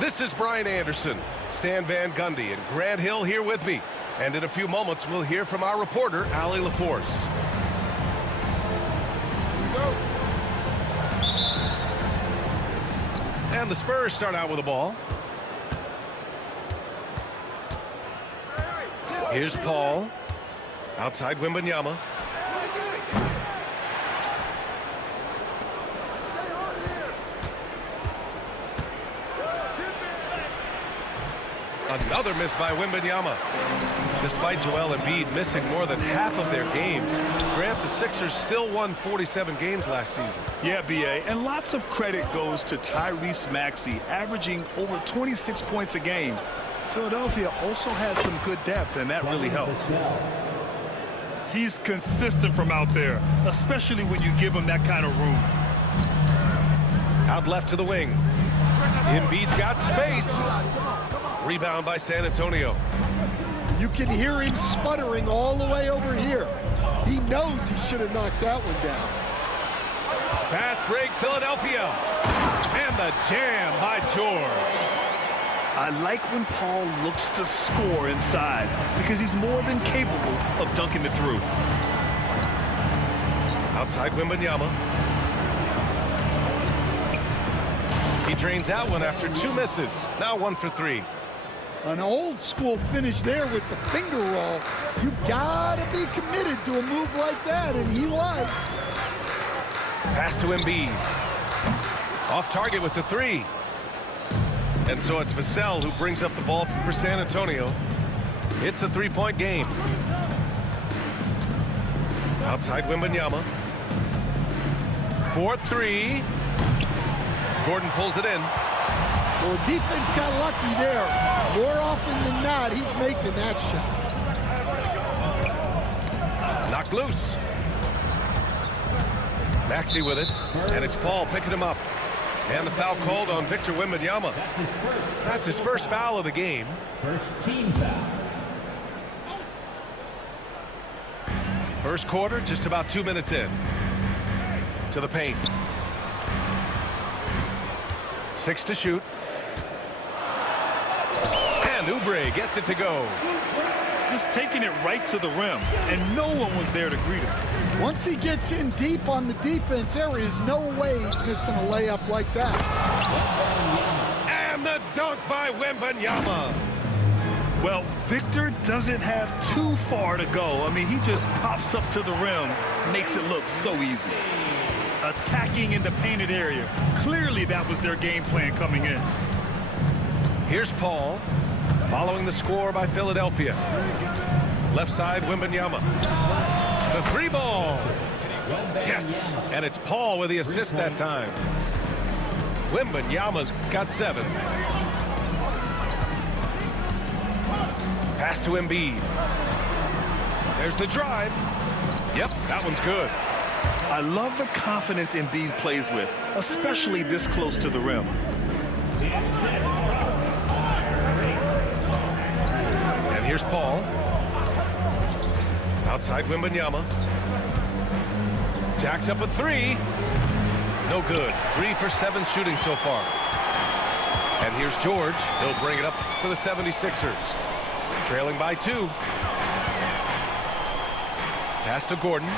This is Brian Anderson, Stan Van Gundy, and Grant Hill here with me. And in a few moments, we'll hear from our reporter, Allie LaForce. And the Spurs start out with the ball. Here's Paul. Outside Wembanyama. Another miss by Wembanyama. Despite Joel Embiid missing more than half of their games, Grant, the Sixers still won 47 games last season. Yeah, B.A., and lots of credit goes to Tyrese Maxey, averaging over 26 points a game. Philadelphia also had some good depth, and that really helped. He's consistent from out there, especially when you give him that kind of room. Out left to the wing. Embiid's got space. Rebound by San Antonio. You can hear him sputtering all the way over here. He knows he should have knocked that one down. Fast break, Philadelphia. And the jam by George. I like when Paul looks to score inside because he's more than capable of dunking it through. Outside Wembanyama. He drains that one after 2 misses. Now 1 for 3. An old school finish there with the finger roll. You gotta be committed to a move like that, and he was. Pass to Embiid. Off target with the 3. And so it's Vassell who brings up the ball for San Antonio. It's a 3-point game. Outside Wembanyama. 4-3. Gordon pulls it in. Well, the defense got lucky there. More often than not, he's making that shot. Knocked loose. Maxey with it, and it's Paul picking him up. And the foul called on Victor Wembanyama. That's his first foul of the game. First team foul. First quarter, just about 2 minutes in. To the paint. 6 to shoot. And Oubre gets it to go. Just taking it right to the rim, and no one was there to greet him. Once he gets in deep on the defense, there is no way he's missing a layup like that. And the dunk by Wembanyama. Well, Victor doesn't have too far to go. I mean, he just pops up to the rim, makes it look so easy. Attacking in the painted area. Clearly, that was their game plan coming in. Here's Paul, following the score by Philadelphia. Left side, Wembanyama. The 3 ball. Yes, and it's Paul with the assist that time. Wembanyama's got 7. Pass to Embiid. There's the drive. Yep, that one's good. I love the confidence Embiid plays with, especially this close to the rim. And here's Paul. Outside Wembanyama. Jacks up with 3. No good. 3 for 7 shooting so far. And here's George. He'll bring it up for the 76ers. Trailing by 2. Pass to Gordon.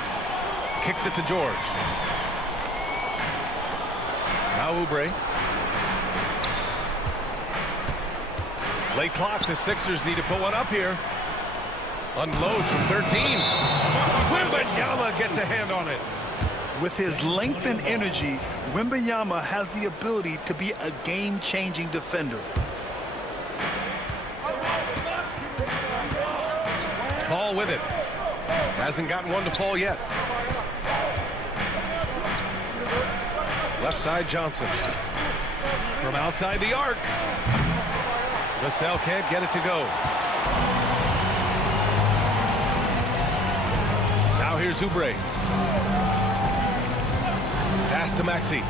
Kicks it to George. Now Oubre. Late clock. The Sixers need to put one up here. Unloads from 13. Wembanyama gets a hand on it. With his length and energy, Wembanyama has the ability to be a game-changing defender. Paul with it. Hasn't gotten one to fall yet. Left side, Johnson. From outside the arc. Vassell can't get it to go. Now here's Oubre. Pass to Maxey.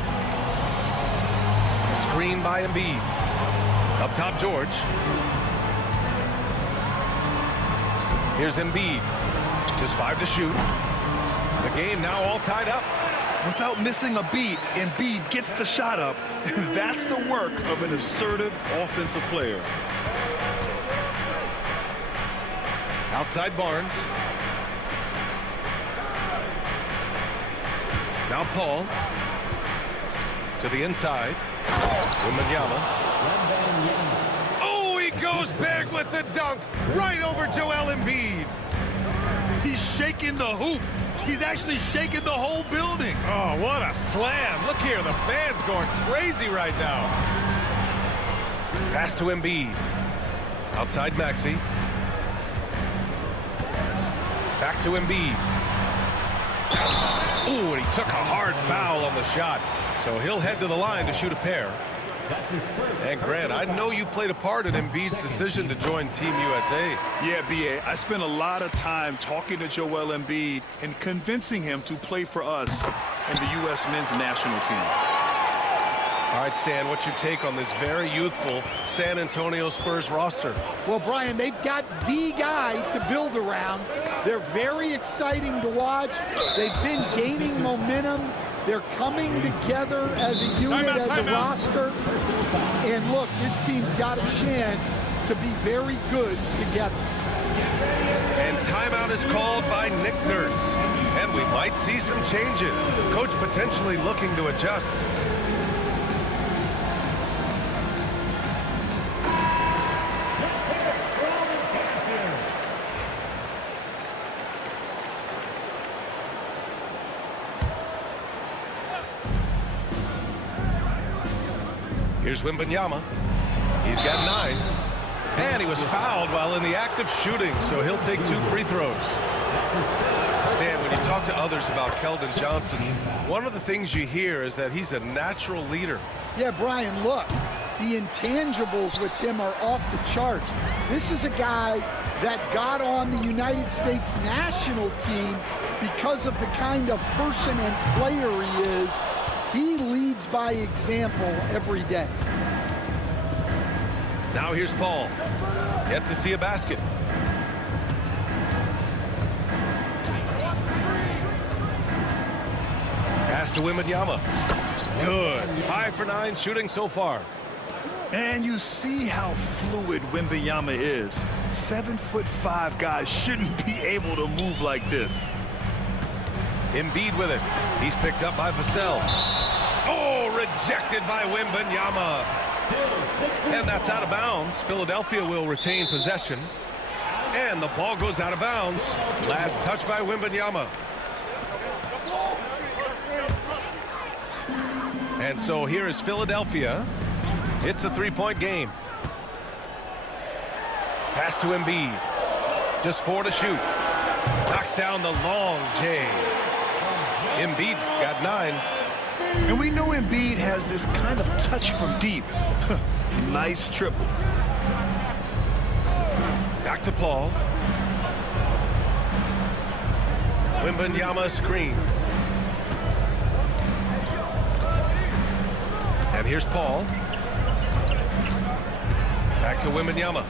Screen by Embiid. Up top, George. Here's Embiid. Just 5 to shoot. The game now all tied up. Without missing a beat, Embiid gets the shot up. That's the work of an assertive offensive player. Outside Barnes. Now Paul. To the inside. Wembanyama. Oh, he goes big with the dunk. Right over Joel Embiid. He's shaking the hoop. He's actually shaking the whole building. Oh, what a slam. Look here, the fans going crazy right now. Pass to Embiid. Outside Maxey. Back to Embiid. Ooh, and he took a hard foul on the shot. So he'll head to the line to shoot a pair. And Grant, I know you played a part in Embiid's decision to join Team USA. Yeah, B.A., I spent a lot of time talking to Joel Embiid and convincing him to play for us and the U.S. men's national team. All right, Stan, what's your take on this very youthful San Antonio Spurs roster? Well, Brian, they've got the guy to build around. They're very exciting to watch. They've been gaining momentum. They're coming together as a unit, as a roster. And look, this team's got a chance to be very good together. And timeout is called by Nick Nurse. And we might see some changes. Coach potentially looking to adjust. Here's Wembanyama. He's got 9. And he was fouled while in the act of shooting, so he'll take 2 free throws. Stan, when you talk to others about Keldon Johnson, one of the things you hear is that he's a natural leader. Yeah, Brian, look, the intangibles with him are off the charts. This is a guy that got on the United States national team because of the kind of person and player he is. He leads by example every day. Now here's Paul. Yet to see a basket. Pass to Wembanyama. Good. 5 for 9 shooting so far. And you see how fluid Wembanyama is. 7'5" guys shouldn't be able to move like this. Embiid with it. He's picked up by Vassell. Oh, rejected by Wembanyama. And that's out of bounds. Philadelphia will retain possession. And the ball goes out of bounds. Last touch by Wembanyama. And so here is Philadelphia. It's a 3-point game. Pass to Embiid. Just 4 to shoot. Knocks down the long J. Embiid's got 9. And we know Embiid has this kind of touch from deep. Nice triple. Back to Paul. Wembanyama screen. And here's Paul. Back to Wembanyama.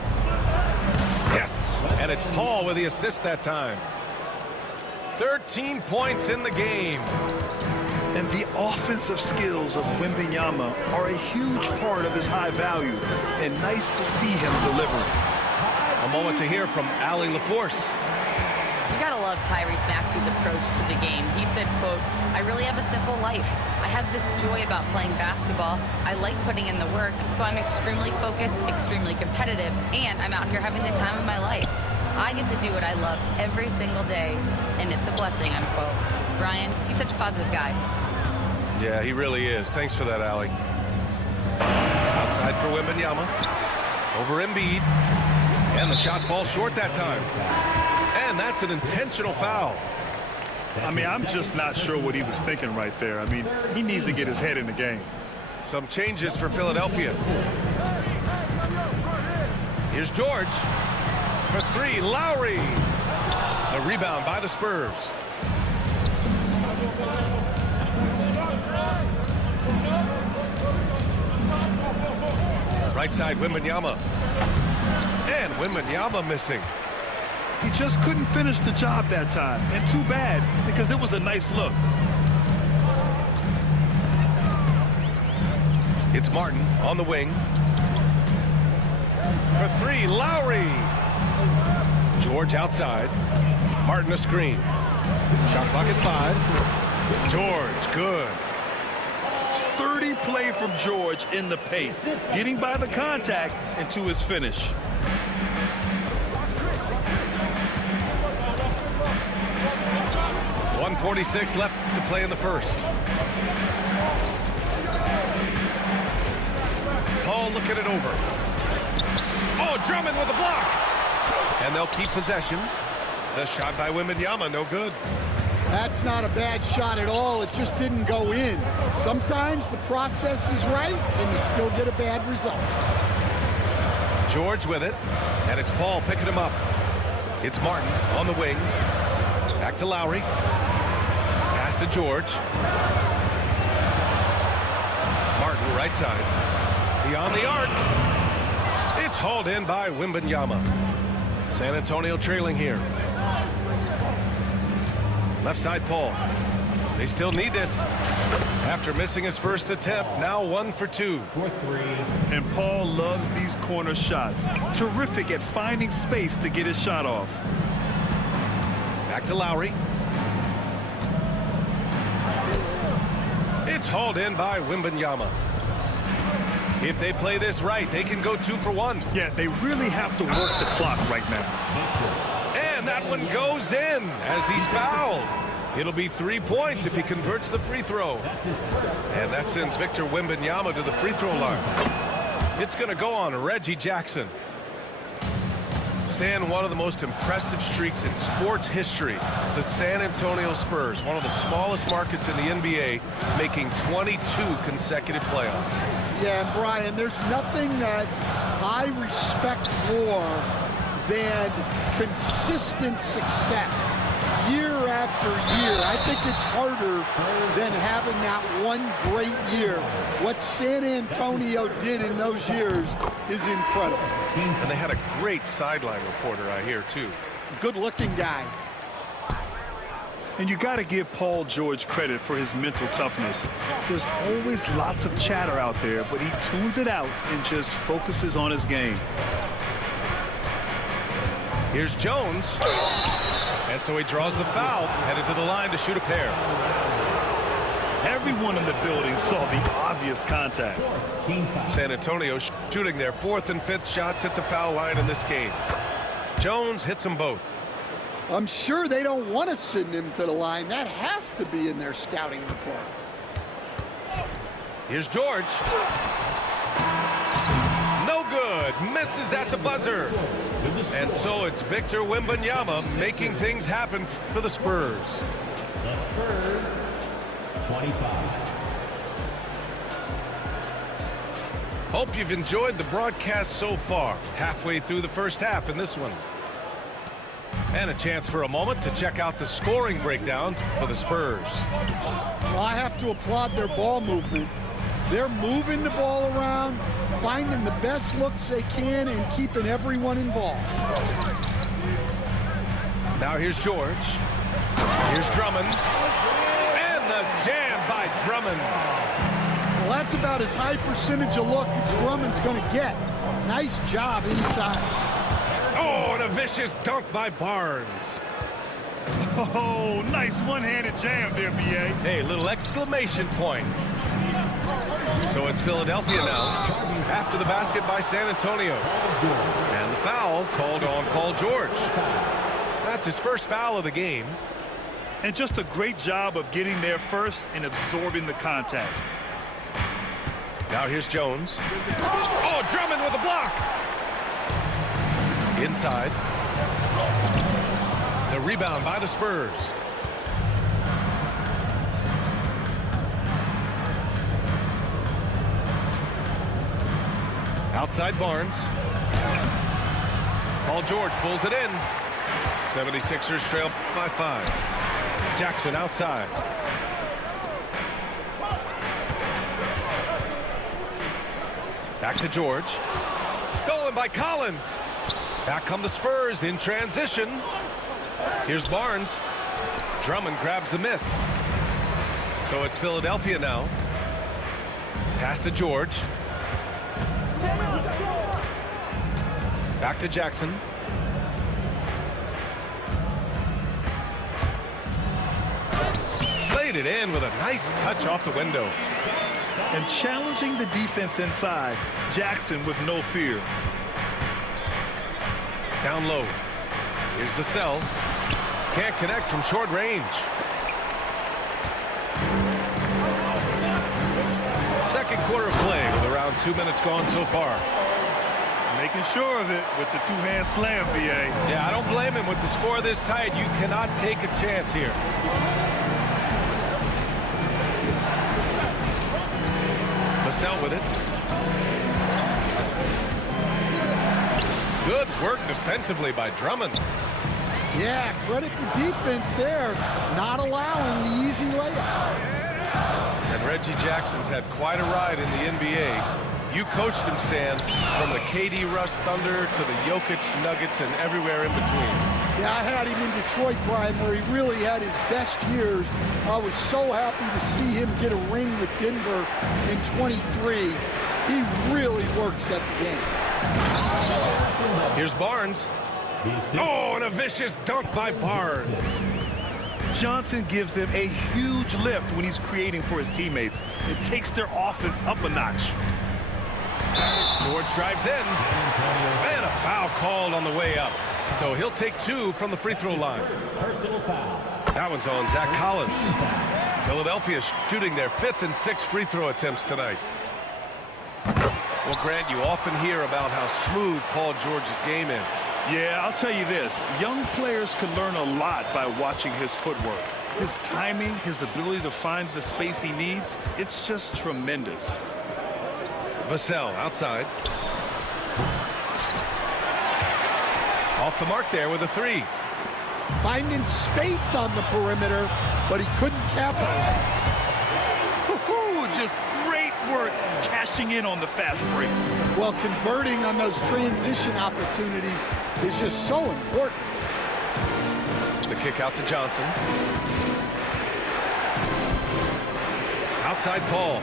Yes, and it's Paul with the assist that time. 13 points in the game. And the offensive skills of Wembanyama are a huge part of his high value, and nice to see him deliver. A moment to hear from Allie LaForce. You gotta love Tyrese Maxey's approach to the game. He said, quote, "I really have a simple life. I have this joy about playing basketball. I like putting in the work, so I'm extremely focused, extremely competitive, and I'm out here having the time of my life. I get to do what I love every single day, and it's a blessing," unquote. Brian, he's such a positive guy. Yeah, he really is. Thanks for that, Allie. Outside for Wembanyama. Over Embiid. And the shot falls short that time. And that's an intentional foul. I mean, I'm just not sure what he was thinking right there. I mean, he needs to get his head in the game. Some changes for Philadelphia. Here's George. For 3, Lowry. A rebound by the Spurs. Right side, Wembanyama. And Wembanyama missing. He just couldn't finish the job that time. And too bad, because it was a nice look. It's Martin on the wing. For three, Lowry. George outside. Martin a screen. Shot clock at 5. George, good. Sturdy play from George in the paint, getting by the contact and to his finish. .146 left to play in the first. Paul looking it over. Oh, Drummond with a block. And they'll keep possession. The shot by Wembanyama, no good. That's not a bad shot at all. It just didn't go in. Sometimes the process is right, and you still get a bad result. George with it, and it's Paul picking him up. It's Martin on the wing. Back to Lowry. Pass to George. Martin, right side. Beyond the arc. It's hauled in by Wembanyama. San Antonio trailing here. Left side, Paul. They still need this. After missing his first attempt, now 1 for 2. And Paul loves these corner shots. Terrific at finding space to get his shot off. Back to Lowry. It's hauled in by Wembanyama. If they play this right, they can go 2 for 1. Yeah, they really have to work the clock right now. And that one goes in as he's fouled. It'll be 3 points if he converts the free throw. And that sends Victor Wembanyama to the free throw line. It's going to go on Reggie Jackson. Stan, one of the most impressive streaks in sports history. The San Antonio Spurs, one of the smallest markets in the NBA, making 22 consecutive playoffs. Yeah, and Brian, there's nothing that I respect more than consistent success year after year. I think it's harder than having that one great year. What San Antonio did in those years is incredible. And they had a great sideline reporter, I hear, too. Good-looking guy. And you got to give Paul George credit for his mental toughness. There's always lots of chatter out there, but he tunes it out and just focuses on his game. Here's Jones. And so he draws the foul, headed to the line to shoot a pair. Everyone in the building saw the obvious contact. San Antonio shooting their 4th and 5th shots at the foul line in this game. Jones hits them both. I'm sure they don't want to send him to the line. That has to be in their scouting report. Here's George. No good. Misses at the buzzer. And so it's Victor Wembanyama making things happen for the Spurs. The Spurs, 25. Hope you've enjoyed the broadcast so far. Halfway through the first half in this one. And a chance for a moment to check out the scoring breakdown for the Spurs. Well, I have to applaud their ball movement. They're moving the ball around, finding the best looks they can, and keeping everyone involved. Now here's George. Here's Drummond. And the jam by Drummond. Well, that's about as high percentage of look as Drummond's going to get. Nice job inside. Oh, and a vicious dunk by Barnes. Oh, nice one-handed jam there, B.A. Hey, little exclamation point. So it's Philadelphia now, after the basket by San Antonio. And the foul called on Paul George. That's his first foul of the game. And just a great job of getting there first and absorbing the contact. Now here's Jones. Oh, Drummond with a block. Inside. The rebound by the Spurs. Outside Barnes. Paul George pulls it in. 76ers trail by 5. Jackson outside. Back to George. Stolen by Collins. Back come the Spurs in transition. Here's Barnes. Drummond grabs the miss. So it's Philadelphia now. Pass to George. Back to Jackson. Laid it in with a nice touch off the window. And challenging the defense inside, Jackson with no fear. Down low. Here's Vassell. Can't connect from short range. Second quarter of play with around 2 minutes gone so far. Making sure of it with the two-hand slam, B.A. Yeah, I don't blame him with the score this tight. You cannot take a chance here. Vassell with it. Good work defensively by Drummond. Yeah, credit the defense there, not allowing the easy layup. And Reggie Jackson's had quite a ride in the NBA. You coached him, Stan, from the KD Russ Thunder to the Jokic Nuggets and everywhere in between. Yeah, I had him in Detroit, Brian, where he really had his best years. I was so happy to see him get a ring with Denver in 23. He really works at the game. Here's Barnes. Oh, and a vicious dunk by Barnes. Johnson gives them a huge lift when he's creating for his teammates. It takes their offense up a notch. George drives in. And a foul called on the way up. So he'll take 2 from the free throw line. That one's on Zach Collins. Philadelphia shooting their 5th and 6th free throw attempts tonight. Well, Grant, you often hear about how smooth Paul George's game is. Yeah, I'll tell you this. Young players can learn a lot by watching his footwork. His timing, his ability to find the space he needs, it's just tremendous. Vassell outside. Off the mark there with a 3. Finding space on the perimeter, but he couldn't capitalize. Just great work cashing in on the fast break. Well, converting on those transition opportunities is just so important. The kick out to Johnson. Outside Paul.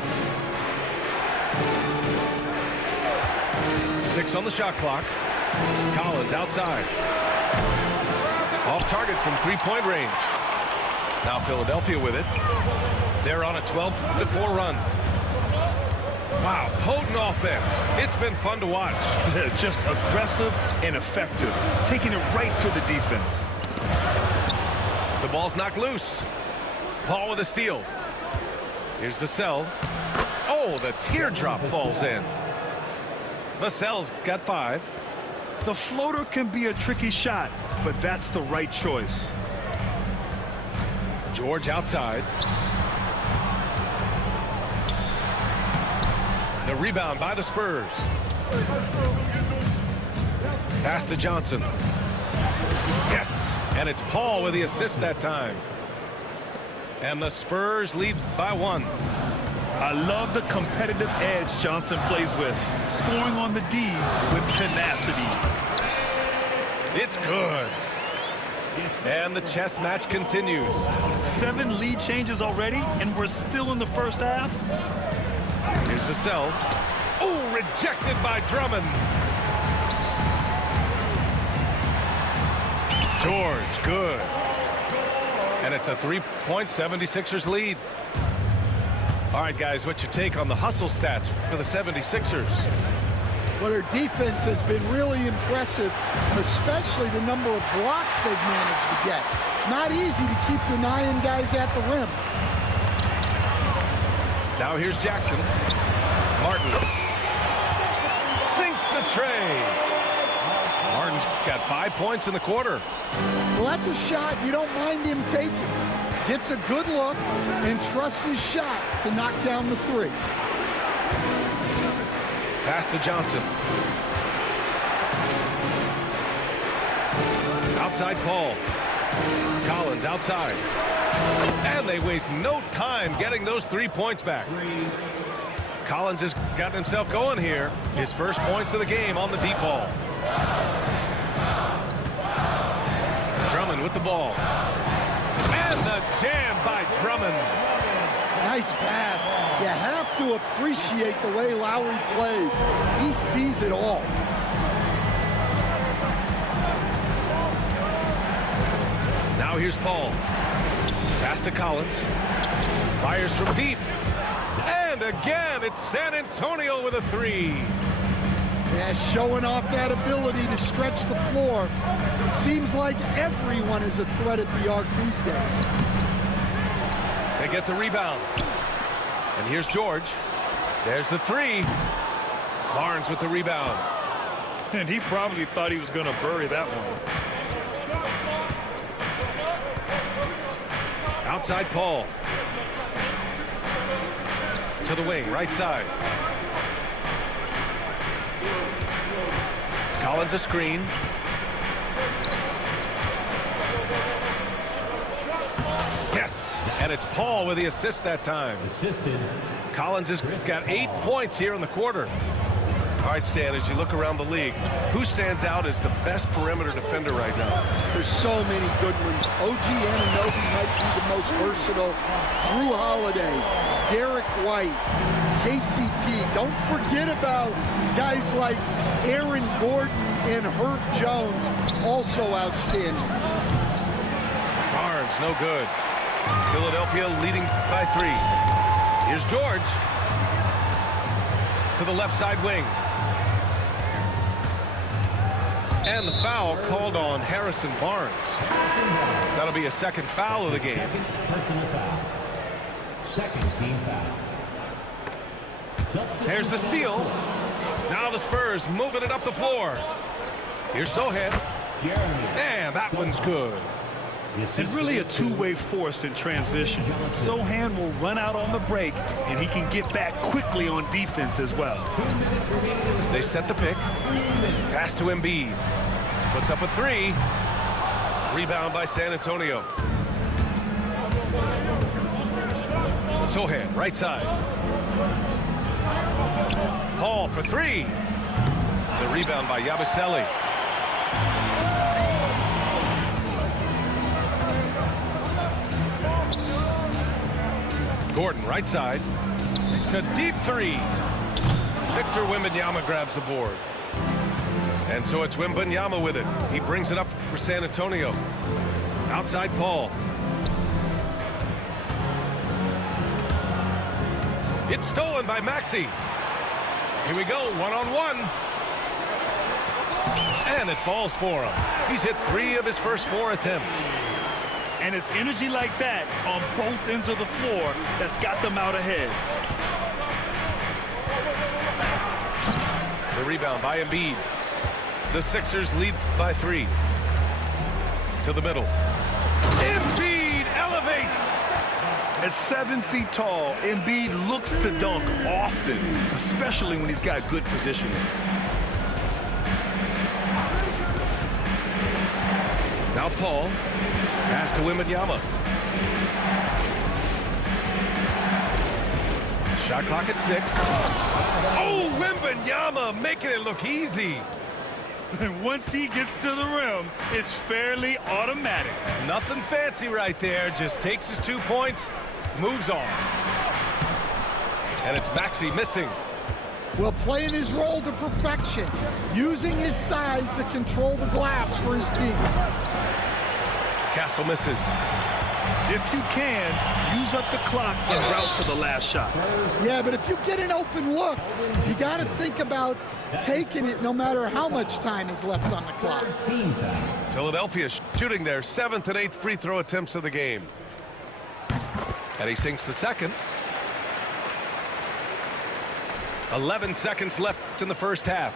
6 on the shot clock. Collins outside. Off target from 3-point range. Now Philadelphia with it. They're on a 12-4 run. Wow, potent offense. It's been fun to watch. Just aggressive and effective, taking it right to the defense. The ball's knocked loose. Paul with a steal. Here's Vassell. Oh, the teardrop falls in. Vassell's got 5. The floater can be a tricky shot, but that's the right choice. George outside. The rebound by the Spurs. Pass to Johnson. Yes, and it's Paul with the assist that time. And the Spurs lead by 1. I love the competitive edge Johnson plays with, scoring on the D with tenacity. It's good. And the chess match continues. 7 lead changes already, and we're still in the first half. Here's Vassell. Oh, rejected by Drummond. George, good. And it's a 3-point 76ers lead. All right, guys, what's your take on the hustle stats for the 76ers? Well, their defense has been really impressive, especially the number of blocks they've managed to get. It's not easy to keep denying guys at the rim. Now here's Jackson. Martin sinks the tray. Martin's got 5 points in the quarter. Well, that's a shot you don't mind him taking. Gets a good look and trusts his shot to knock down the 3. Pass to Johnson. Outside Paul. Collins outside. And they waste no time getting those 3 points back. Collins has gotten himself going here. His first points of the game on the deep ball. Drummond with the ball. And the jam by Drummond. Nice pass. You have to appreciate the way Lowry plays. He sees it all. Now here's Paul. Pass to Collins. Fires from deep. And again, it's San Antonio with a three. Yeah, showing off that ability to stretch the floor. Seems like everyone is a threat at the arc these days. They get the rebound. And here's George. There's the three. Barnes with the rebound. And he probably thought he was going to bury that one. Outside Paul. To the wing, right side. Collins a screen. Yes, and it's Paul with the assist that time. Assisted. Collins has got 8 points here in the quarter. All right, Stan, as you look around the league, who stands out as the best perimeter defender right now? There's so many good ones. OG Anunoby might be the most versatile. Drew Holiday, Derek White, KCP. Don't forget about guys like Aaron Gordon and Herb Jones, also outstanding. Barnes, no good. Philadelphia leading by 3. Here's George. To the left side wing. And the foul called on Harrison Barnes. That'll be a second foul of the game. Second personal foul. Second team foul. There's the steal. Now the Spurs moving it up the floor. Here's Sohan. And that one's good. And really a two-way force in transition. Sohan will run out on the break, and he can get back quickly on defense as well. They set the pick. Pass to Embiid. Puts up a three. Rebound by San Antonio. Sohan, right side. Paul for three. The rebound by Yabusele. Gordon, right side. A deep three. Victor Wembanyama grabs the board. And so it's Wembanyama with it. He brings it up for San Antonio. Outside Paul. It's stolen by Maxey. Here we go, one-on-one. And it falls for him. He's hit 3 of his first 4 attempts. And it's energy like that on both ends of the floor that's got them out ahead. The rebound by Embiid. The Sixers lead by 3. To the middle. Embiid elevates. At 7 feet tall, Embiid looks to dunk often, especially when he's got good positioning. Now Paul. Pass to Wembanyama. Shot clock at 6. Oh, Wembanyama making it look easy. And once he gets to the rim, it's fairly automatic. Nothing fancy right there. Just takes his 2 points, moves on. And it's Maxey missing. Well, playing his role to perfection, using his size to control the glass for his team. Castle misses. If you can, use up the clock en route to the last shot. Yeah, but if you get an open look, you got to think about taking it no matter how much time is left on the clock. Philadelphia shooting their 7th and 8th free throw attempts of the game. And he sinks the second. 11 seconds left in the first half.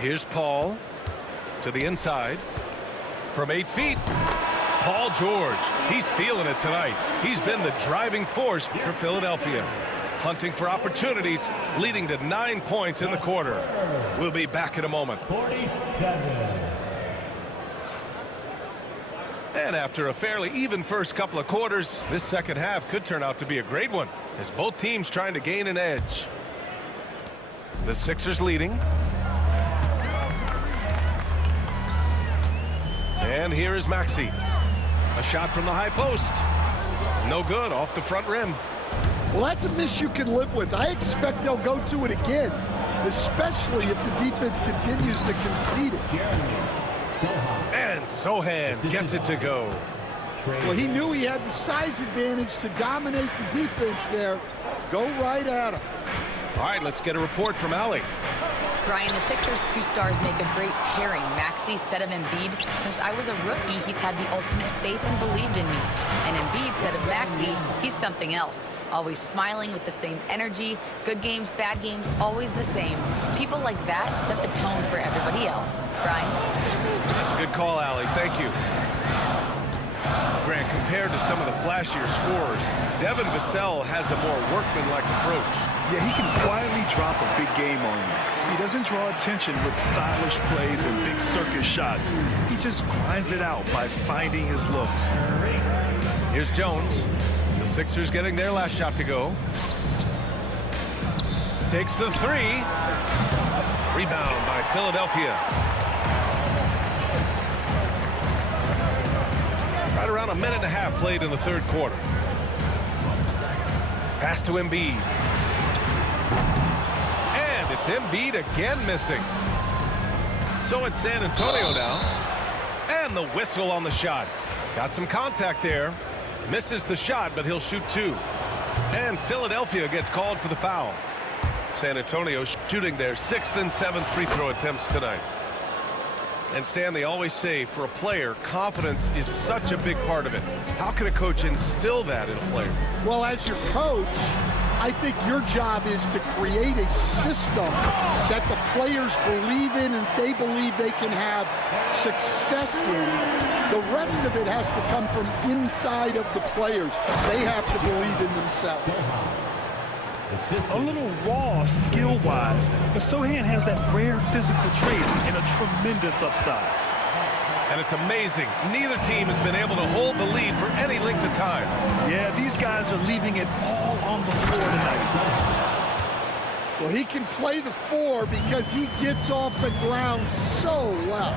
Here's Paul to the inside from 8 feet. Paul George, he's feeling it tonight. He's been the driving force for Philadelphia, hunting for opportunities, leading to 9 points in the quarter. We'll be back in a moment. 47. And after a fairly even first couple of quarters, this second half could turn out to be a great one, as both teams trying to gain an edge. The Sixers leading. And here is Maxey. A shot from the high post. No good, off the front rim. Well, that's a miss you can live with. I expect they'll go to it again, especially if the defense continues to concede it. And Sochan gets it to go. Well, he knew he had the size advantage to dominate the defense there. Go right at him. All right, let's get a report from Allie. Brian, the Sixers' two stars make a great pairing. Maxey said of Embiid, since I was a rookie, he's had the ultimate faith and believed in me. And Embiid said of Maxey, he's something else. Always smiling with the same energy. Good games, bad games, always the same. People like that set the tone for everybody else. Brian? That's a good call, Allie. Thank you. Grant, compared to some of the flashier scorers, Devin Vassell has a more workmanlike approach. Yeah, he can quietly drop a big game on you. He doesn't draw attention with stylish plays and big circus shots. He just grinds it out by finding his looks. Here's Jones. The Sixers getting their last shot to go. Takes the three. Rebound by Philadelphia. Right around a minute and a half played in the third quarter. Pass to Embiid. And it's Embiid again missing. So it's San Antonio now. And the whistle on the shot. Got some contact there. Misses the shot, but he'll shoot two. And Philadelphia gets called for the foul. San Antonio shooting their 6th and 7th free throw attempts tonight. And Stan, they always say for a player, confidence is such a big part of it. How can a coach instill that in a player? Well, as your coach, I think your job is to create a system that the players believe in and they believe they can have success in. The rest of it has to come from inside of the players. They have to believe in themselves. A little raw skill-wise, but Sochan has that rare physical traits and a tremendous upside. And it's amazing. Neither team has been able to hold the lead for any length of time. Yeah, these guys are leaving it all on the floor tonight. Well, he can play the four because he gets off the ground so well.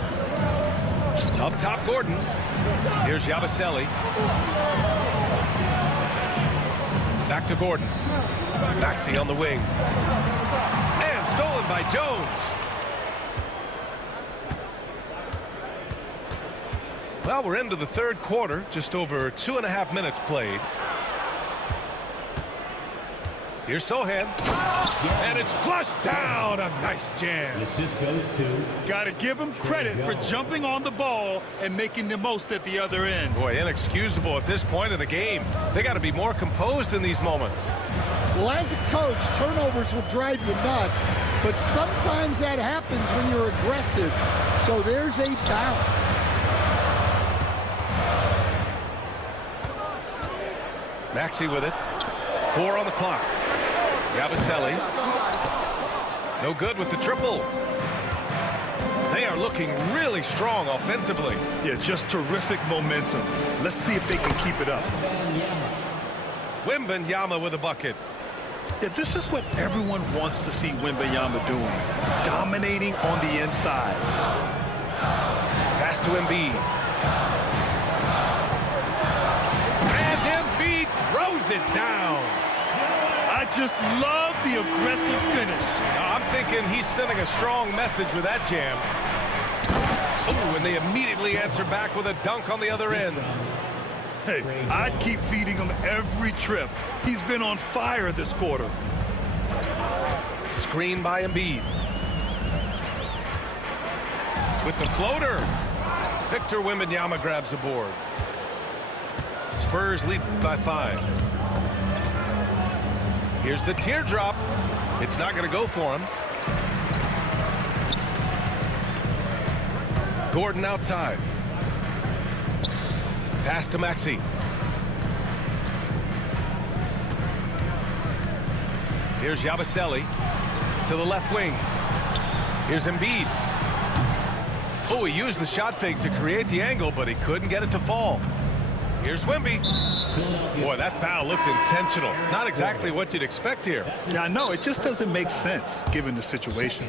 Up top, Gordon. Here's Yabusele. Back to Gordon. Maxey on the wing. And stolen by Jones. Well, we're into the third quarter. Just over 2.5 minutes played. Here's Sochan. And it's flushed down. A nice jam. Assist goes to. Got to give him credit for jumping on the ball and making the most at the other end. Boy, inexcusable at this point in the game. They got to be more composed in these moments. Well, as a coach, turnovers will drive you nuts, but sometimes that happens when you're aggressive. So there's a balance. Maxey with it. 4 on the clock. Yabusele. No good with the triple. They are looking really strong offensively. Yeah, just terrific momentum. Let's see if they can keep it up. Wembanyama with a bucket. Yeah, this is what everyone wants to see Wembanyama doing. Dominating on the inside. Pass to Embiid. And Embiid throws it down. I just love the aggressive finish. Now, I'm thinking he's sending a strong message with that jam. Oh, and they immediately answer back with a dunk on the other end. Hey, I'd keep feeding him every trip. He's been on fire this quarter. Screen by Embiid. With the floater. Victor Wembanyama grabs the board. Spurs lead by 5. Here's the teardrop. It's not going to go for him. Gordon outside. Pass to Maxey. Here's Yabusele to the left wing. Here's Embiid. Oh, he used the shot fake to create the angle, but he couldn't get it to fall. Here's Wemby. Boy, that foul looked intentional. Not exactly what you'd expect here. Yeah, I know. It just doesn't make sense given the situation.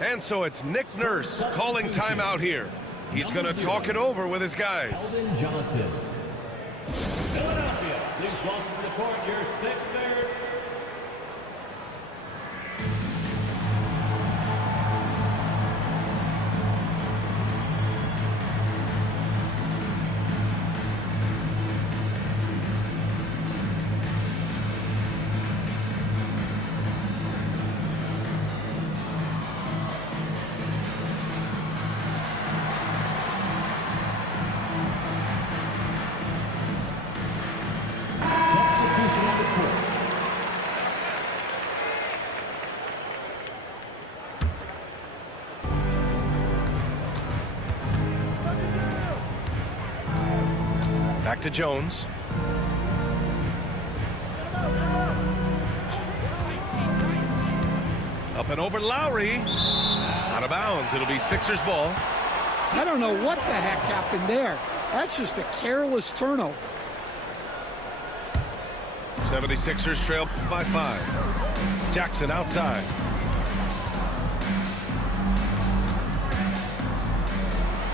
And so it's Nick Nurse calling timeout here. He's going to talk it over with his guys. Keldon Johnson. Philadelphia, please welcome to the court your sixer. Substitution on the court. Back to Jones. Up and over Lowry. Out of bounds. It'll be Sixers ball. I don't know what the heck happened there. That's just a careless turnover. 76ers trail by 5. Jackson outside.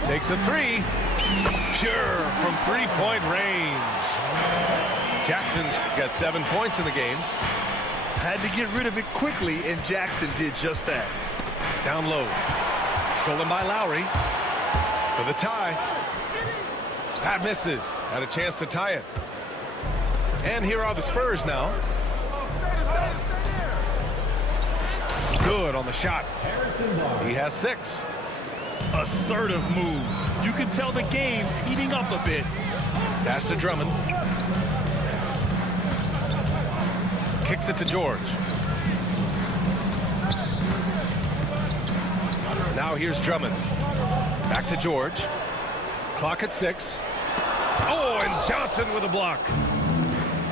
Takes a three. Pure from three-point range. Jackson's got 7 points in the game. Had to get rid of it quickly, and Jackson did just that. Down low. Stolen by Lowry. For the tie. Pat misses. Had a chance to tie it. And here are the Spurs now. Good on the shot. He has 6. Assertive move. You can tell the game's heating up a bit. Pass to Drummond. Kicks it to George. Now here's Drummond. Back to George. Clock at 6. Oh, and Johnson with a block.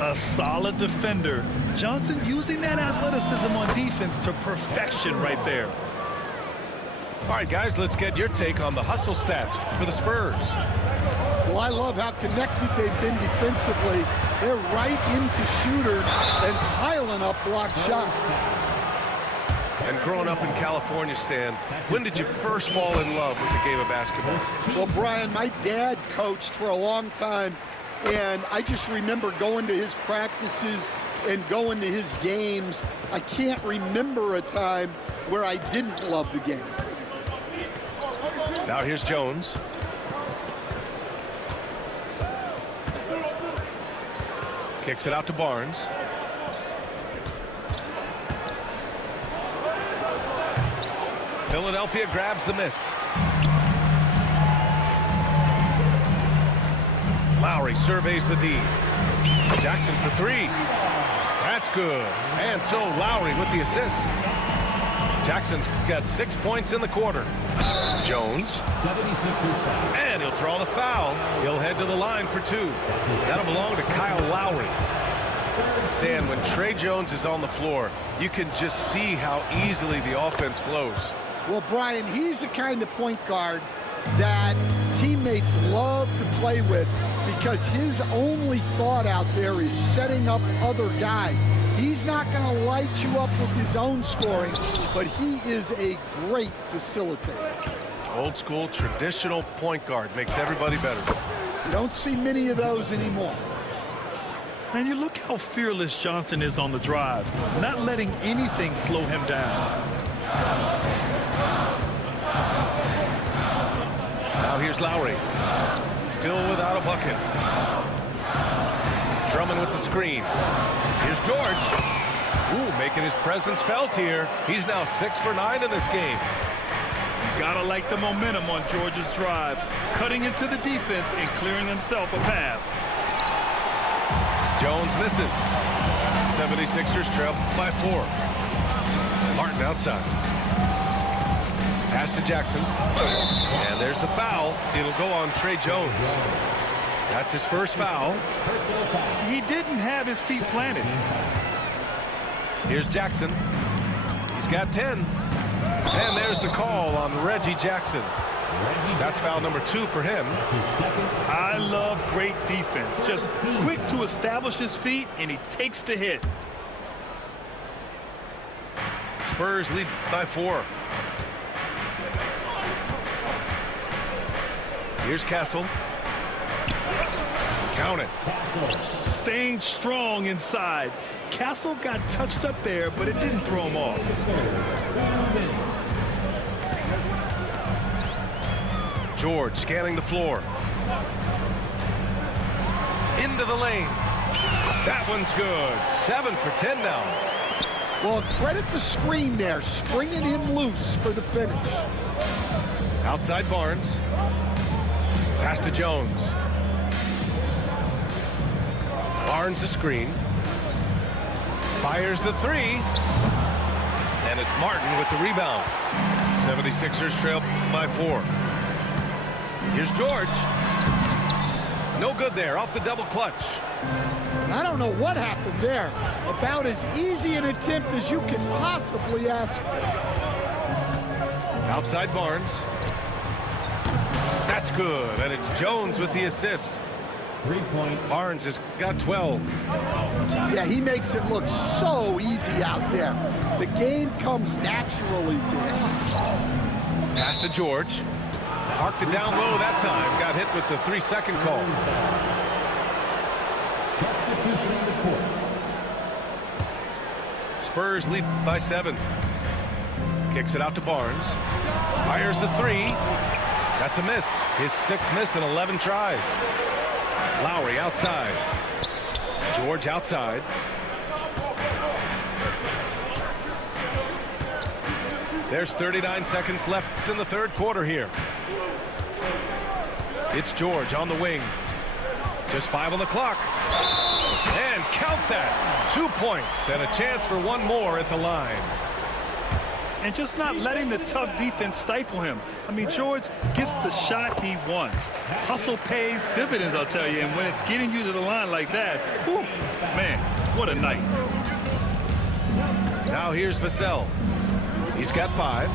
A solid defender. Johnson using that athleticism on defense to perfection right there. All right, guys, let's get your take on the hustle stats for the Spurs. Well, I love how connected they've been defensively. They're right into shooters and piling up blocked shots. And growing up in California, Stan, when did you first fall in love with the game of basketball? Well, Brian, my dad coached for a long time, and I just remember going to his practices and going to his games. I can't remember a time where I didn't love the game. Now here's Jones. Kicks it out to Barnes. Philadelphia grabs the miss. Lowry surveys the D. Jackson for 3. That's good. And so Lowry with the assist. Jackson's got 6 points in the quarter. Jones. 76ers foul. And he'll draw the foul. He'll head to the line for 2. That'll belong to Kyle Lowry. Stan, when Tre Jones is on the floor, you can just see how easily the offense flows. Well, Brian, he's the kind of point guard that teammates love to play with because his only thought out there is setting up other guys. He's not going to light you up with his own scoring, but he is a great facilitator. Old school, traditional point guard makes everybody better. You don't see many of those anymore. Man, you look how fearless Johnson is on the drive, not letting anything slow him down. Now here's Lowry. Still without a bucket. Drummond with the screen. Here's George. Ooh, making his presence felt here. He's now 6 for 9 in this game. You gotta like the momentum on George's drive, cutting into the defense and clearing himself a path. Jones misses. 76ers trail by 4. Martin outside. Pass to Jackson. And there's the foul. It'll go on Tre Jones. That's his first foul. He didn't have his feet planted. Here's Jackson. He's got 10. And there's the call on Reggie Jackson. That's foul number 2 for him. I love great defense. Just quick to establish his feet, and he takes the hit. Spurs lead by 4. Here's Castle. Count it. Staying strong inside. Castle got touched up there, but it didn't throw him off. George scanning the floor. Into the lane. That one's good. 7 for 10 now. Well, credit the screen there, springing him loose for the finish. Outside Barnes. Pass to Jones. Barnes the screen. Fires the three. And it's Martin with the rebound. 76ers trail by 4. Here's George. It's no good there. Off the double clutch. I don't know what happened there. About as easy an attempt as you could possibly ask for. Outside Barnes. That's good. And it's Jones with the assist. 3 points. Barnes has got 12. Yeah, he makes it look so easy out there. The game comes naturally to him. Pass to George. Parked it down low that time. Got hit with the 3-second call. Substitution on the court. Spurs lead by 7. Kicks it out to Barnes. Fires the 3. That's a miss. His 6th miss in 11 tries. Lowry outside. George outside. There's 39 seconds left in the third quarter here. It's George on the wing. Just 5 on the clock. And count that. 2 points and a chance for one more at the line. And just not letting the tough defense stifle him. I mean, George gets the shot he wants. Hustle pays dividends, I'll tell you. And when it's getting you to the line like that, whew, man, what a night. Now here's Vassell. He's got 5.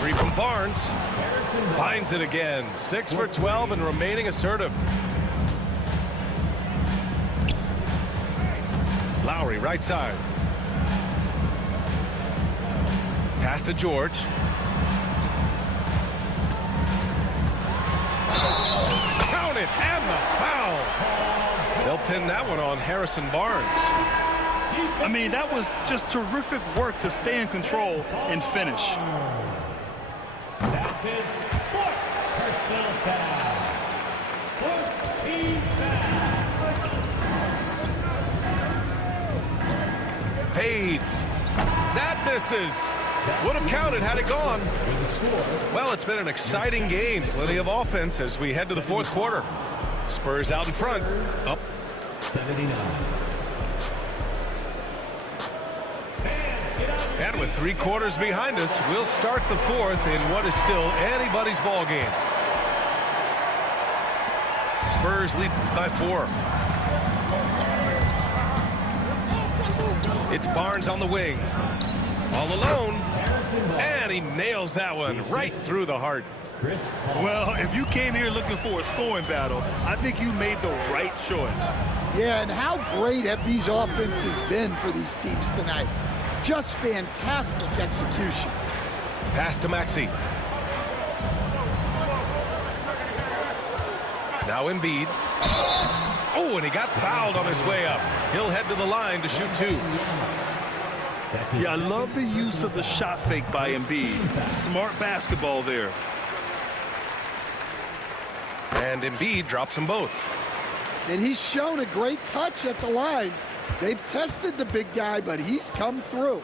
3 from Barnes. Finds it again. 6 for 12 and remaining assertive. Lowry right side. Pass to George. Count it, and the foul. They'll pin that one on Harrison Barnes. I mean, that was just terrific work to stay in control and finish. That's his 4th personal foul. 14 foul. Fades. That misses. Would have counted had it gone. Well, it's been an exciting game. Plenty of offense as we head to the fourth quarter. Spurs out in front. Up 79. And with 3 quarters behind us, we'll start the fourth in what is still anybody's ball game. Spurs lead by 4. It's Barnes on the wing. All alone. And he nails that one right through the heart. Well, if you came here looking for a scoring battle, I think you made the right choice. Yeah, and how great have these offenses been for these teams tonight? Just fantastic execution. Pass to Maxey. Now Embiid. Oh, and he got fouled on his way up. He'll head to the line to shoot 2. Yeah, I love the use of the shot fake by Embiid. Smart basketball there. And Embiid drops them both. And he's shown a great touch at the line. They've tested the big guy, but he's come through.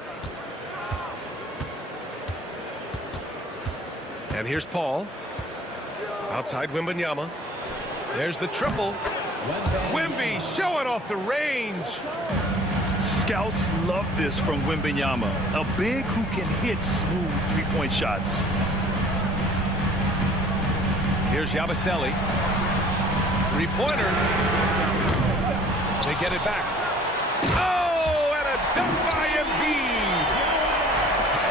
And here's Paul. Outside Wembanyama. There's the triple. Wemby showing off the range. Scouts love this from Wembanyama. A big who can hit smooth three-point shots. Here's Yabusele. 3-pointer. They get it back. Oh, and a dunk by Embiid.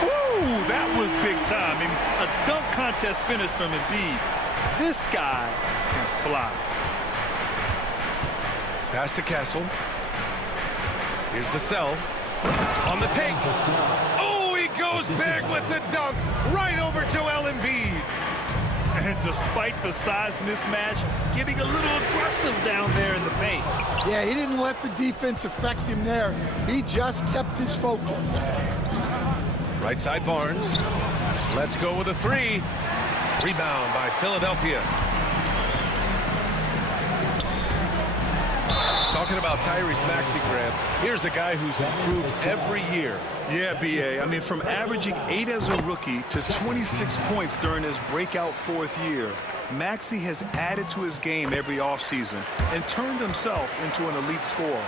Woo, that was big time. I mean, a dunk contest finish from Embiid. This guy can fly. Pass to Castle. Here's Vassell. On the take. Oh, he goes big with the dunk right over Joel Embiid. And despite the size mismatch, getting a little aggressive down there in the paint. Yeah, he didn't let the defense affect him there. He just kept his focus. Right side Barnes. Let's go with a three. Rebound by Philadelphia. Talking about Tyrese Maxey, Grant, here's a guy who's improved every year. Yeah, B.A. I mean, from averaging 8 as a rookie to 26 points during his breakout 4th year, Maxey has added to his game every offseason and turned himself into an elite scorer.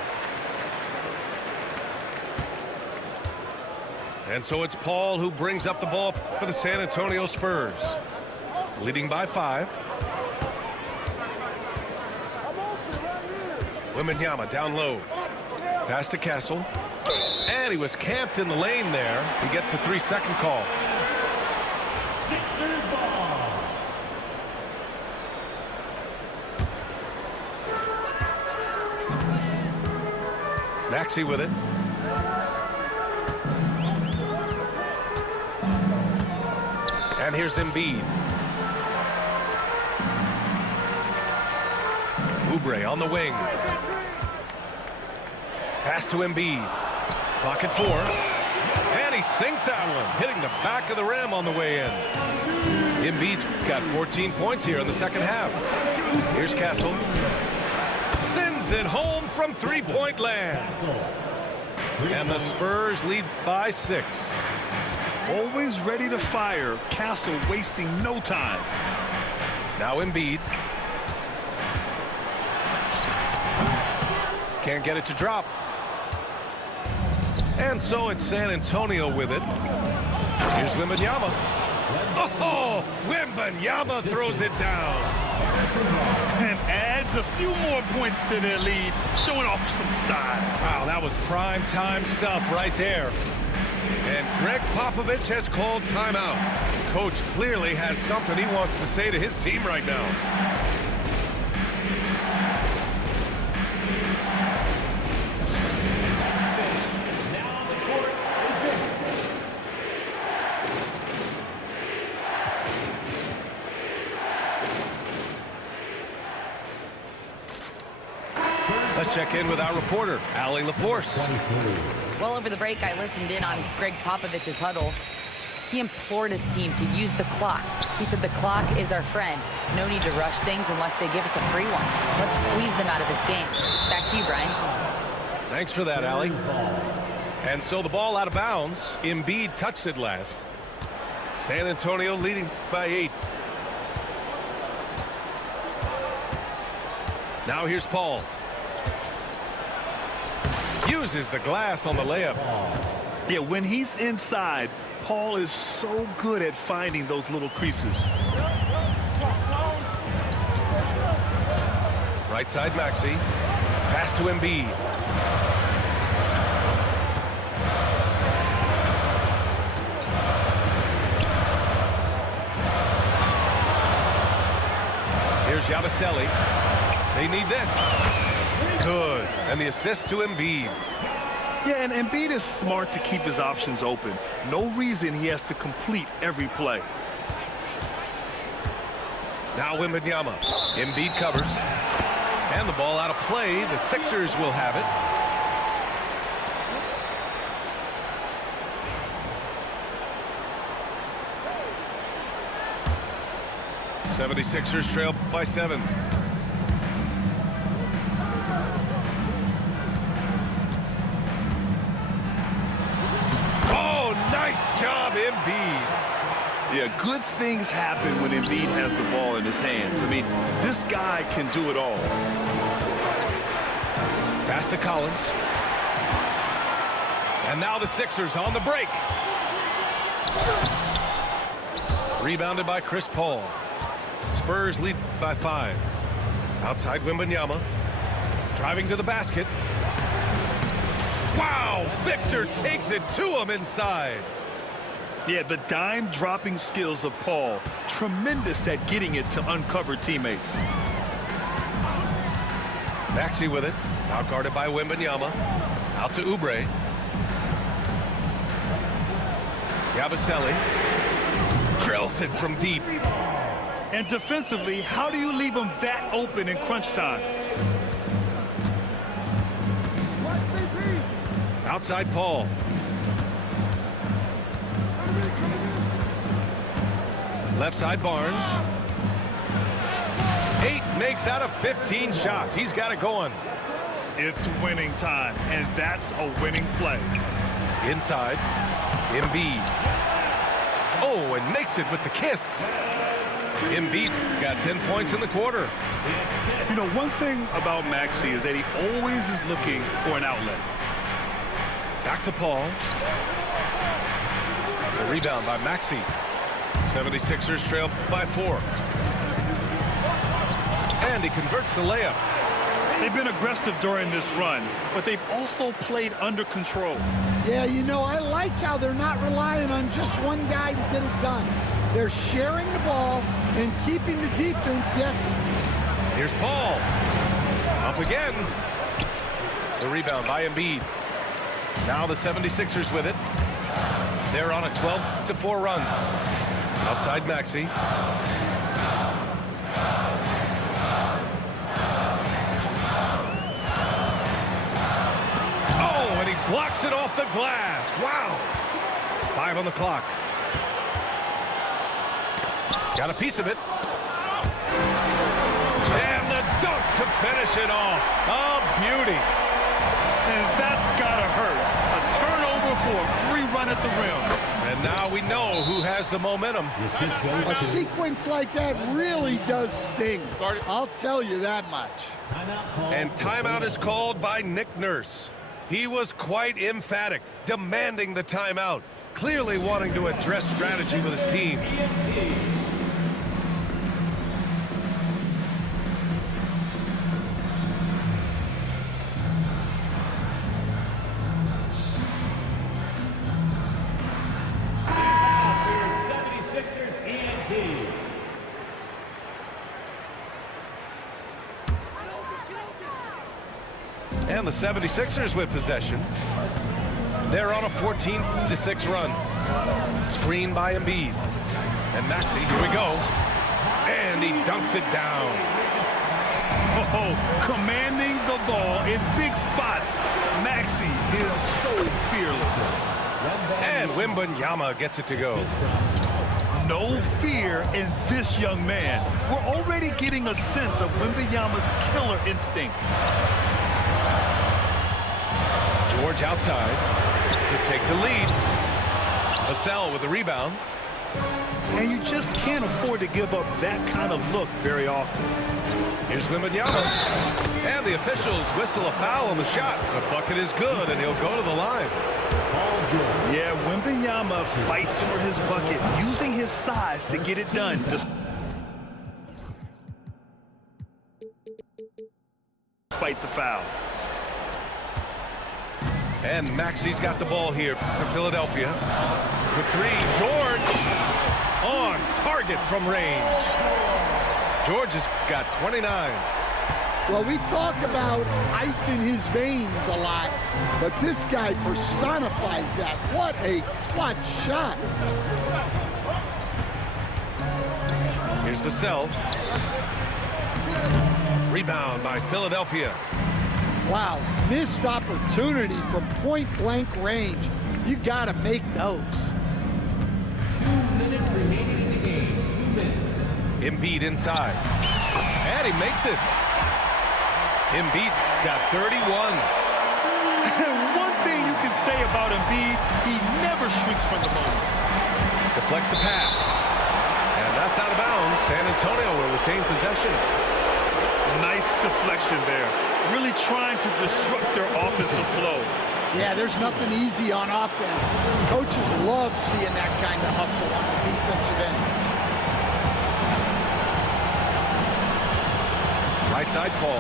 And so it's Paul who brings up the ball for the San Antonio Spurs. Leading by 5. Wembanyama down low. Pass to Castle. And he was camped in the lane there. He gets a 3-second call. Sixers ball. Maxey with it. And here's Embiid. Oubre on the wing. Pass to Embiid. Clock at 4. And he sinks that one, hitting the back of the rim on the way in. Embiid's got 14 points here in the second half. Here's Castle. Sends it home from three-point land. And the Spurs lead by 6. Always ready to fire, Castle wasting no time. Now Embiid. Can't get it to drop. And so it's San Antonio with it. Here's Wembanyama. Oh, Wembanyama throws it down. And adds a few more points to their lead, showing off some style. Wow, that was prime time stuff right there. And Greg Popovich has called timeout. Coach clearly has something he wants to say to his team right now. Let's check in with our reporter, Allie LaForce. Well, over the break, I listened in on Greg Popovich's huddle. He implored his team to use the clock. He said the clock is our friend. No need to rush things unless they give us a free one. Let's squeeze them out of this game. Back to you, Brian. Thanks for that, Allie. And so the ball out of bounds. Embiid touched it last. San Antonio leading by 8. Now here's Paul. Uses the glass on the layup. Yeah, when he's inside, Paul is so good at finding those little creases. Right side Maxey. Pass to Embiid. Here's Yabusele. They need this. Good. And the assist to Embiid. Yeah, and Embiid is smart to keep his options open. No reason he has to complete every play. Now Wembanyama. Embiid covers. And the ball out of play. The Sixers will have it. '76ers trail by 7. Oh, nice job, Embiid. Yeah, good things happen when Embiid has the ball in his hands. I mean, this guy can do it all. Pass to Collins. And now the Sixers on the break. Rebounded by Chris Paul. Spurs lead by 5. Outside Wembanyama. Driving to the basket. Wow! Victor takes it to him inside. Yeah, the dime-dropping skills of Paul. Tremendous at getting it to uncover teammates. Maxey with it. Out guarded by Wembanyama. Out to Oubre. Yabusele. Drills it from deep. And defensively, how do you leave them that open in crunch time? Outside Paul. Left side Barnes. 8 makes out of 15 shots. He's got it going. It's winning time, and that's a winning play. Inside, Embiid. Oh, and makes it with the kiss. Embiid's got 10 points in the quarter. You know, one thing about Maxey is that he always is looking for an outlet. Back to Paul. The rebound by Maxey. 76ers trail by 4. And he converts the layup. They've been aggressive during this run, but they've also played under control. Yeah, you know, I like how they're not relying on just one guy to get it done. They're sharing the ball and keeping the defense guessing. Here's Paul. Up again. The rebound by Embiid. Now the 76ers with it. They're on a 12-4 run. Outside Maxey. Oh, and he blocks it off the glass. Wow. 5 on the clock. Got a piece of it. And the dunk to finish it off. A beauty. And that's got to hurt. A turnover for a free run at the rim. And now we know who has the momentum. A sequence like that really does sting. I'll tell you that much. And timeout is called by Nick Nurse. He was quite emphatic, demanding the timeout, clearly wanting to address strategy with his team. And the 76ers with possession. They're on a 14-6 run. Screen by Embiid. And Maxey, here we go. And he dunks it down. Oh, commanding the ball in big spots. Maxey is so fearless. And Wembanyama gets it to go. No fear in this young man. We're already getting a sense of Wembanyama's killer instinct. George outside to take the lead. Vassell with the rebound. And you just can't afford to give up that kind of look very often. Here's Wembanyama. And the officials whistle a foul on the shot. The bucket is good, and he'll go to the line. Yeah, Wembanyama fights for his bucket, using his size to get it done. Despite the foul. And Maxey's got the ball here for Philadelphia. For 3, George on target from range. George has got 29. Well, we talk about ice in his veins a lot, but this guy personifies that. What a clutch shot. Here's Vassell. Rebound by Philadelphia. Wow, missed opportunity from point-blank range. You got to make those. 2 minutes remaining in the game. 2 minutes. Embiid inside. And he makes it. Embiid's got 31. One thing you can say about Embiid, he never shrinks from the moment. Deflects the pass. And that's out of bounds. San Antonio will retain possession. Nice deflection there. Really trying to disrupt their offensive flow. Yeah, there's nothing easy on offense. Coaches love seeing that kind of hustle on the defensive end. Right side, Paul.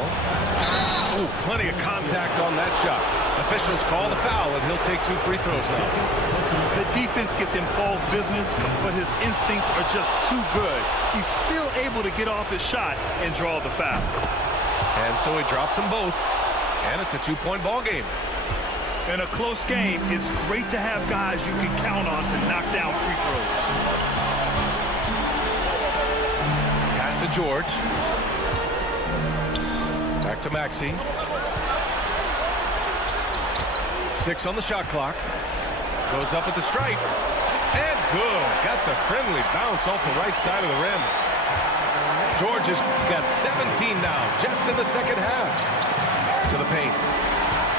Ooh, plenty of contact on that shot. Officials call the foul, and he'll take 2 free throws now. The defense gets in Paul's business, but his instincts are just too good. He's still able to get off his shot and draw the foul. And so he drops them both, and it's a 2-point ball game. In a close game, it's great to have guys you can count on to knock down free throws. to George. Back to Maxey. 6 on the shot clock. Goes up at the stripe. And good. Got the friendly bounce off the right side of the rim. George has got 17 now, just in the second half. To the paint.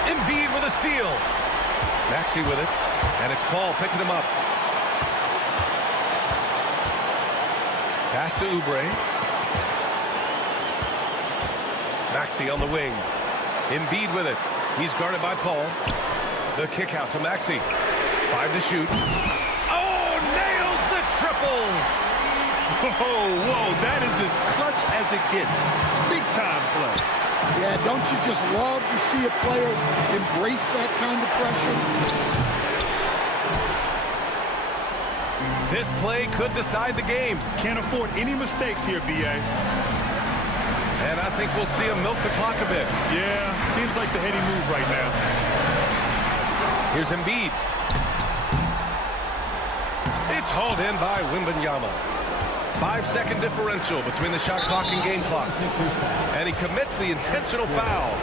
Embiid with a steal. Maxey with it. And it's Paul picking him up. Pass to Oubre. Maxey on the wing. Embiid with it. He's guarded by Paul. The kick out to Maxey. 5 to shoot. Oh, nails the triple! Whoa, that is as clutch as it gets. Big time play. Yeah, don't you just love to see a player embrace that kind of pressure? This play could decide the game. Can't afford any mistakes here, B.A. And I think we'll see him milk the clock a bit. Yeah, seems like the heady move right now. Here's Embiid. It's hauled in by Wembanyama. 5-second differential between the shot clock and game clock. And he commits the intentional foul.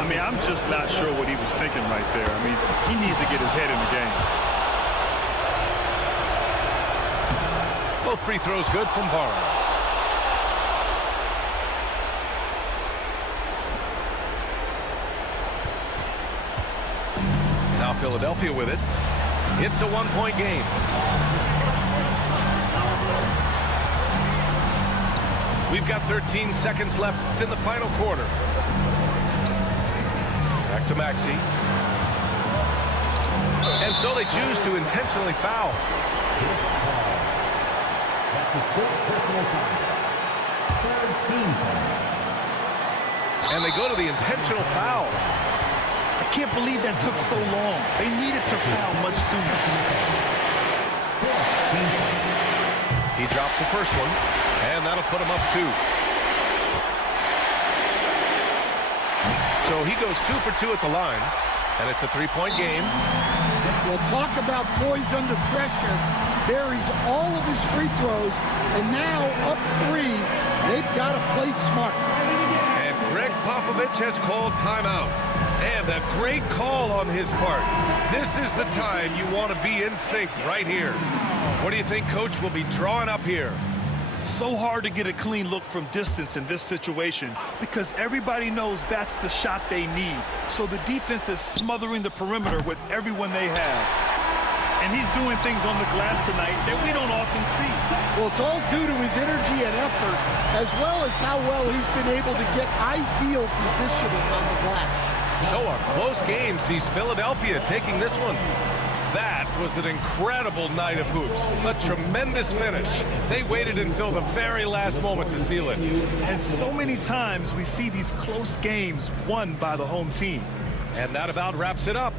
I mean, I'm just not sure what he was thinking right there. I mean, he needs to get his head in the game. Both free throws good from Barnes. Now Philadelphia with it. It's a one-point game. We've got 13 seconds left in the final quarter. Back to Maxey. And so they choose to intentionally foul. That's his third personal foul. Third team foul. And they go to the intentional foul. I can't believe that took so long. They needed to foul much sooner. He drops the first one, and that'll put him up 2. So he goes 2 for 2 at the line, and it's a 3-point game. Well, talk about poise under pressure. Buries all of his free throws, and now up 3. They've got to play smart. And Greg Popovich has called timeout. And a great call on his part. This is the time you want to be in sync right here. What do you think Coach will be drawing up here? So hard to get a clean look from distance in this situation because everybody knows that's the shot they need. So the defense is smothering the perimeter with everyone they have. And he's doing things on the glass tonight that we don't often see. Well, it's all due to his energy and effort, as well as how well he's been able to get ideal positioning on the glass. So a close game sees Philadelphia taking this one. That was an incredible night of hoops. A tremendous finish. They waited until the very last moment to seal it. And so many times we see these close games won by the home team. And that about wraps it up.